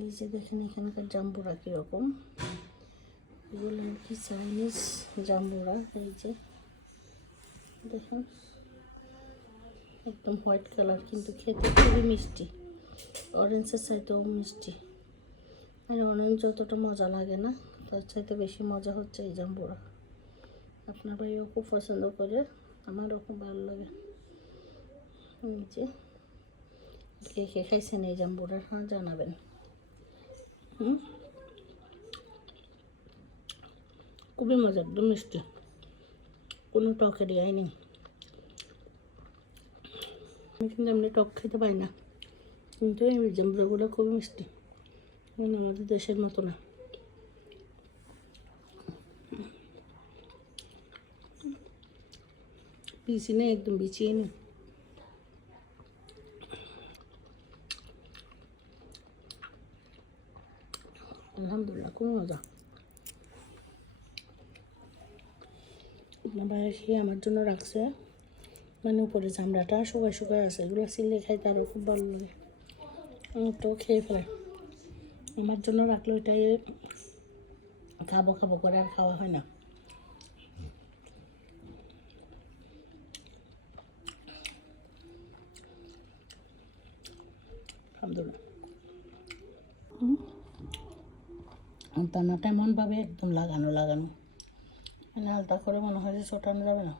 এই যে দেখেন এখানকার জাম্বুরা কীরকম, এগুলো কি চাইনিজ জাম্বুরা। এই যে দেখুন একদম হোয়াইট কালার, কিন্তু খেতে খুবই মিষ্টি, অরেঞ্জের চাইতেও মিষ্টি। আর অরেঞ্জ যতটা মজা লাগে না, তার চাইতে বেশি মজা হচ্ছে এই জাম্বুরা। আপনার ভাইও খুব পছন্দ করে, আমারও খুব ভালো লাগে। এই যে কে কে খাইছেন এই জাম্বুরা, হ্যাঁ জানাবেন। খুবই মজা, একদম মিষ্টি, কোনো টকের ইয়াই নেই। আমি কিন্তু এমনি টক খেতে পাই না, কিন্তু এই জাম্বুরাগুলো খুবই মিষ্টি, মানে আমাদের দেশের মতো না। পিসি নেই, একদম বিছিয়ে নেই। আলহামদুলিল্লাহ, খুব মজা। আপনার ভাইয়া খেয়ে আমার জন্য রাখছে, মানে উপরে চামড়াটা শুকায় শুকায় আছে, এগুলো সিলে খাইতে আরও খুব ভালো লাগে। তো খেয়ে ফেলে, আমার জন্য রাখলে ওইটাই খাবো খাবো করে আর খাওয়া হয় না। আলহামদুলিল্লাহ। টানাটা এমনভাবে একদম লাগানো, মানে আলতা করে মনে হয় যে ছোটানো যাবে না।